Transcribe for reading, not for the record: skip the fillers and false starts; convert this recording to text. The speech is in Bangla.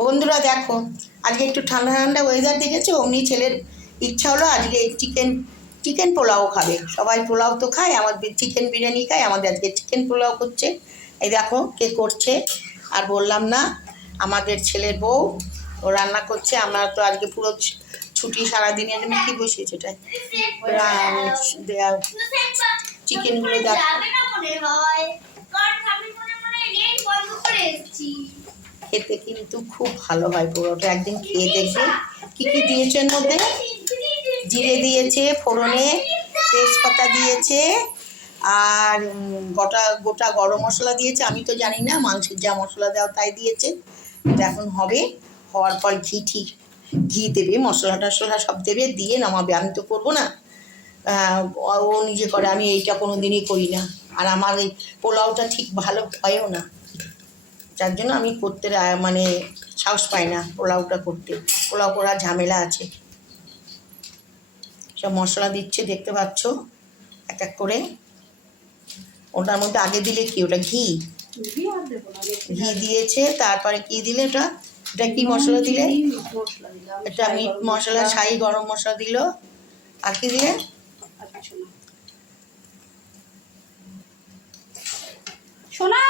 বন্ধুরা দেখো, আজকে একটু ঠান্ডা ঠান্ডা ওয়েদার দেখেছে, অমনি ছেলের ইচ্ছা হলো আজকে চিকেন পোলাও খাবে। সবাই পোলাও তো খায়, আমাদের চিকেন বিরিয়ানি খায়, আমাদের আজকে চিকেন পোলাও করছে। এই দেখো কে করছে, আর বললাম না আমাদের ছেলের বউ ও রান্না করছে। আমরা তো আজকে পুরো ছুটি, সারাদিনের জন্য কী বসিয়েছে এটাই চিকেনগুলো দেখো। খেতে কিন্তু খুব ভালো হয় পোলাওটা, একদিন খেয়ে দেখবে। কী কী দিয়েছে এর মধ্যে? জিরে দিয়েছে ফোড়নে, তেজপাতা দিয়েছে, আর গোটা গোটা গরম মশলা দিয়েছে। আমি তো জানি না, মাংসের যা মশলা দেওয়া তাই দিয়েছে। এটা এখন হবে, হওয়ার পর ঘি দেবে, মশলা টশলা সব দেবে, দিয়ে নামাবে। আমি তো করবো না, ও নিজে করে, আমি এইটা কোনো দিনই করি না। আর আমার এই পোলাওটা ঠিক ভালো হয়ও না, যার জন্য আমি করতে মানে সাহস পাই না পোলাওটা করতে। পোলাও করার ঝামেলা আছে। সব মশলা দিচ্ছে দেখতে পাচ্ছ এক এক করে। ওটার মধ্যে আগে দিলে কি, ওটা ঘি দিয়েছে। তারপরে কি দিলে, এটা কি মশলা দিলে? এটা মিট মশলা, শাহি গরম মশলা দিল। আর কি দিলে? সোনা